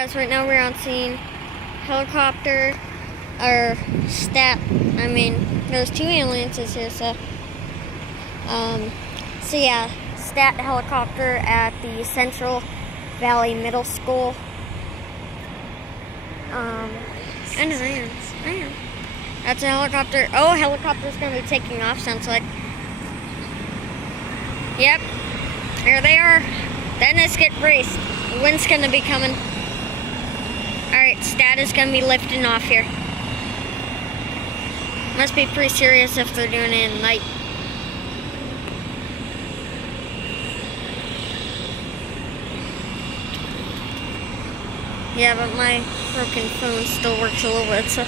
guys, right now we're on scene. Helicopter, or stat, I mean, there's two ambulances here, so yeah, stat helicopter at the Central Valley Middle School. I know. That's a helicopter. Oh, helicopter's gonna be taking off, sounds like. Yep, here they are. Then let's get braced. The wind's gonna be coming. Alright, stat is gonna be lifting off here. Must be pretty serious if they're doing it at night. Yeah, but my broken phone still works a little bit, so.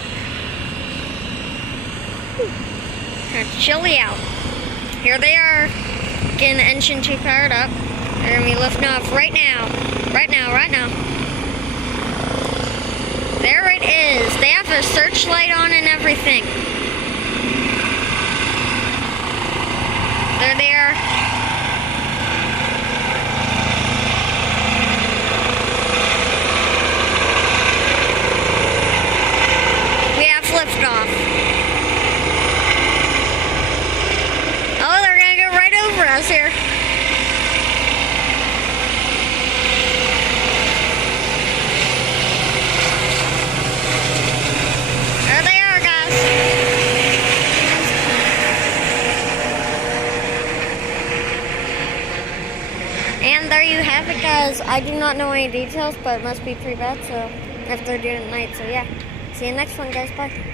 It's chilly out. Here they are, getting the engine 2 powered up. They're gonna be lifting off right now. Right now. There it is. They have a searchlight on and everything. There they are. We have liftoff. Oh, they're gonna go right over us here. There they are, guys. And there you have it, guys. I do not know any details, but it must be pretty bad, so if they're doing it at night, so yeah. See you next one, guys. Bye.